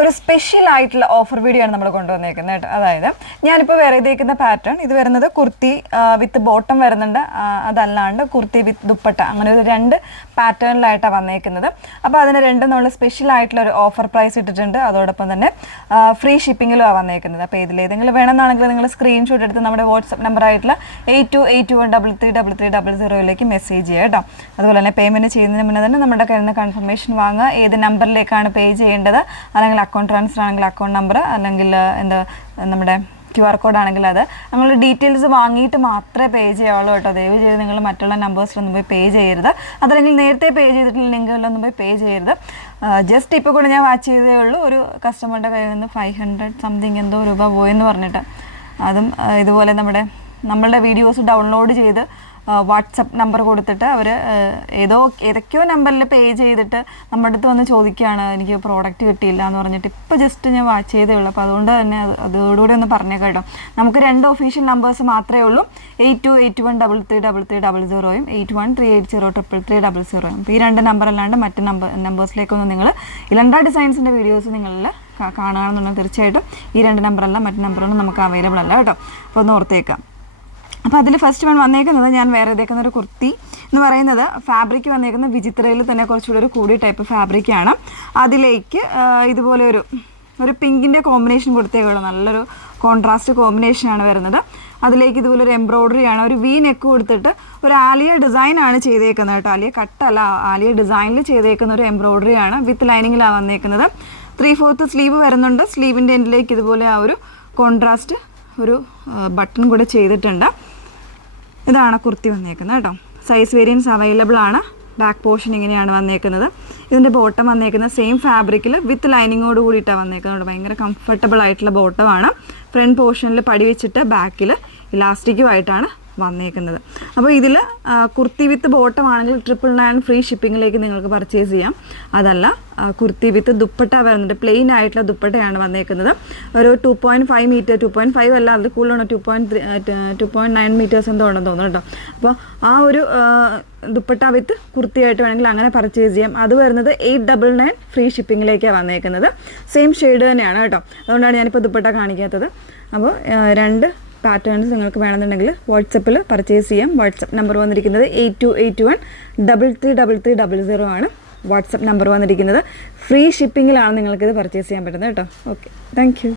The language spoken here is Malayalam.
ഒരു സ്പെഷ്യൽ ആയിട്ടുള്ള ഓഫർ വീഡിയോ ആണ് നമ്മൾ കൊണ്ടുവന്നേക്കുന്നത് കേട്ടോ. അതായത് ഞാനിപ്പോൾ വേറെ ഇതേക്കുന്ന പാറ്റേൺ ഇത് വരുന്നത് കുർത്തി വിത്ത് ബോട്ടം വരുന്നുണ്ട്, അതല്ലാണ്ട് കുർത്തി വിത്ത് ദുപ്പട്ട, അങ്ങനെ ഒരു 2 പാറ്റേണിലായിട്ടാണ് വന്നേക്കുന്നത്. അപ്പോൾ അതിന് രണ്ടും നമ്മൾ സ്പെഷ്യൽ ആയിട്ടുള്ള ഒരു ഓഫർ പ്രൈസ് ഇട്ടിട്ടുണ്ട്. അതോടൊപ്പം തന്നെ ഫ്രീ ഷിപ്പിങ്ങിലുമാണ് വന്നേക്കുന്നത്. അപ്പോൾ ഇതിലേതെങ്കിലും വേണമെന്നാണെങ്കിൽ നിങ്ങൾ സ്ക്രീൻഷോട്ട് എടുത്ത് നമ്മുടെ വാട്സപ്പ് നമ്പർ ആയിട്ടുള്ള 8281333300 മെസ്സേജ് ചെയ്യുക കേട്ടോ. അതുപോലെ തന്നെ പേയ്മെൻറ്റ് ചെയ്യുന്നതിന് മുന്നേ തന്നെ നമ്മുടെ കയ്യിൽ നിന്ന് കൺഫർമേഷൻ വാങ്ങുക, ഏത് നമ്പറിലേക്കാണ് പേ ചെയ്യേണ്ടത്, അല്ലെങ്കിൽ അക്കൗണ്ട് ട്രാൻസ്ഫർ ആണെങ്കിൽ അക്കൗണ്ട് നമ്പർ, അല്ലെങ്കിൽ നമ്മുടെ QR കോഡ് ആണെങ്കിൽ അത് നമ്മൾ ഡീറ്റെയിൽസ് വാങ്ങിയിട്ട് മാത്രമേ പേ ചെയ്യാവുള്ളൂ കേട്ടോ. ദയവ് ചെയ്ത് നിങ്ങൾ മറ്റുള്ള നമ്പേഴ്സിലൊന്നും പോയി പേ ചെയ്യരുത്, അതല്ലെങ്കിൽ നേരത്തെ പേ ചെയ്തിട്ടുള്ള ലിങ്കുകളിലൊന്നും പോയി പേ ചെയ്യരുത്. ജസ്റ്റ് ഇപ്പോൾ കൂടെ ഞാൻ വാച്ച് ചെയ്തേ ഉള്ളൂ, ഒരു കസ്റ്റമറുടെ കയ്യിൽ നിന്ന് 500 സംതിങ് എന്തോ രൂപ പോയെന്ന് പറഞ്ഞിട്ട്. അതും ഇതുപോലെ നമ്മളുടെ വീഡിയോസ് ഡൗൺലോഡ് ചെയ്ത് വാട്സപ്പ് നമ്പർ കൊടുത്തിട്ട് അവർ ഏതൊക്കെയോ നമ്പറിൽ പേ ചെയ്തിട്ട് നമ്മുടെ അടുത്ത് വന്ന് ചോദിക്കുകയാണ് എനിക്ക് പ്രോഡക്റ്റ് കിട്ടിയില്ല എന്ന് പറഞ്ഞിട്ട്. ഇപ്പോൾ ജസ്റ്റ് ഞാൻ വാച്ച് ചെയ്തേ ഉള്ളൂ. അപ്പോൾ അതുകൊണ്ട് തന്നെ അതോടുകൂടി ഒന്ന് പറഞ്ഞേക്കാം കേട്ടോ. നമുക്ക് 2 ഒഫീഷ്യൽ നമ്പേഴ്സ് മാത്രമേ ഉള്ളൂ, 8281333300 8138033300. അപ്പോൾ ഈ 2 നമ്പർ അല്ലാണ്ട് മറ്റ് നമ്പേഴ്സിലേക്കൊന്നും നിങ്ങൾ ഇലണ്ട ഡിസൈൻസിൻ്റെ വീഡിയോസ് നിങ്ങളിൽ കാണുകയാണെന്നുണ്ടെങ്കിൽ തീർച്ചയായിട്ടും ഈ 2 നമ്പറല്ല മറ്റ് നമ്പറൊന്നും നമുക്ക് അവൈലബിൾ അല്ല കേട്ടോ. അപ്പോൾ ഒന്ന് ഓർത്തേക്കാം. അപ്പോൾ അതിൽ ഫസ്റ്റ് വൺ വന്നേക്കുന്നത് ഞാൻ വേറെ ഇതേക്കുന്ന ഒരു കുർത്തി എന്ന് പറയുന്നത് ഫാബ്രിക് വന്നേക്കുന്നത് വിചിത്രയിൽ തന്നെ കുറച്ചുകൂടി ഒരു കൂടിയ ടൈപ്പ് ഫാബ്രിക്കാണ്. അതിലേക്ക് ഇതുപോലെ ഒരു പിങ്കിൻ്റെ കോമ്പിനേഷൻ കൊടുത്തേക്കുള്ളൂ, നല്ലൊരു കോൺട്രാസ്റ്റ് കോമ്പിനേഷനാണ് വരുന്നത്. അതിലേക്ക് ഇതുപോലെ ഒരു എംബ്രോയ്ഡറിയാണ്, ഒരു വി നെക്ക് കൊടുത്തിട്ട് ഒരു ആലിയ ഡിസൈനാണ് ചെയ്തേക്കുന്നത് കേട്ടോ. ആലിയ കട്ടല്ല, ആലിയ ഡിസൈനിൽ ചെയ്തേക്കുന്ന ഒരു എംബ്രോയ്ഡറിയാണ്, വിത്ത് ലൈനിങ്ങിലാണ് വന്നേക്കുന്നത്. 3/4 സ്ലീവ് വരുന്നുണ്ട്. സ്ലീവിൻ്റെ എൻഡിലേക്ക് ഇതുപോലെ ആ ഒരു കോൺട്രാസ്റ്റ് ഒരു ബട്ടൺ കൂടെ ചെയ്തിട്ടുണ്ട്. ഇതാണ് കുർത്തി വന്നേക്കുന്നത് കേട്ടോ. സൈസ് വേരിയൻസ് അവൈലബിൾ ആണ്. ബാക്ക് പോർഷൻ ഇങ്ങനെയാണ് വന്നേക്കുന്നത്. ഇതിൻ്റെ ബോട്ടം വന്നേക്കുന്നത് സെയിം ഫാബ്രിക്കിൽ വിത്ത് ലൈനിങ്ങോട് കൂടിയിട്ടാണ് വന്നേക്കുന്നത്. ഭയങ്കര കംഫർട്ടബിൾ ആയിട്ടുള്ള ബോട്ടമാണ്. ഫ്രണ്ട് പോർഷനിൽ പടി വെച്ചിട്ട് ബാക്കിൽ ഇലാസ്റ്റിക്കുമായിട്ടാണ് വന്നേക്കുന്നത്. അപ്പോൾ ഇതിൽ കുർത്തി വിത്ത് ബോട്ടം ആണെങ്കിൽ 999 ഫ്രീ ഷിപ്പിങ്ങിലേക്ക് നിങ്ങൾക്ക് പർച്ചേസ് ചെയ്യാം. അതല്ല കുർത്തി വിത്ത് ദുപ്പട്ട വരുന്നുണ്ട്, പ്ലെയിൻ ആയിട്ടുള്ള ദുപ്പട്ടയാണ് വന്നേക്കുന്നത്. ഒരു 2.5 മീറ്റർ, 2.5 അല്ല അതിൽ കൂടുതലാണ്, 2.9 മീറ്റേഴ്സ് എന്തോ ഉണ്ടെന്ന് തോന്നുന്നു കേട്ടോ. അപ്പോൾ ആ ഒരു ദുപ്പട്ട വിത്ത് കുർത്തിയായിട്ട് വേണമെങ്കിൽ അങ്ങനെ പർച്ചേസ് ചെയ്യാം. അത് വരുന്നത് 899 ഫ്രീ ഷിപ്പിങ്ങിലേക്കാണ് വന്നേക്കുന്നത്. സെയിം ഷെയ്ഡ് തന്നെയാണ് കേട്ടോ. അതുകൊണ്ടാണ് ഞാനിപ്പോൾ ദുപ്പട്ട കാണിക്കാത്തത്. അപ്പോൾ 2 പാറ്റേൺസ് നിങ്ങൾക്ക് വേണമെന്നുണ്ടെങ്കിൽ വാട്സപ്പിൽ പർച്ചേസ് ചെയ്യാം. വാട്സപ്പ് നമ്പർ വന്നിരിക്കുന്നത് 8281333300 ആണ് വാട്സപ്പ് നമ്പർ വന്നിരിക്കുന്നത്. ഫ്രീ ഷിപ്പിങ്ങിലാണ് നിങ്ങൾക്കിത് പർച്ചേസ് ചെയ്യാൻ പറ്റുന്നത് കേട്ടോ. Okay, thank you.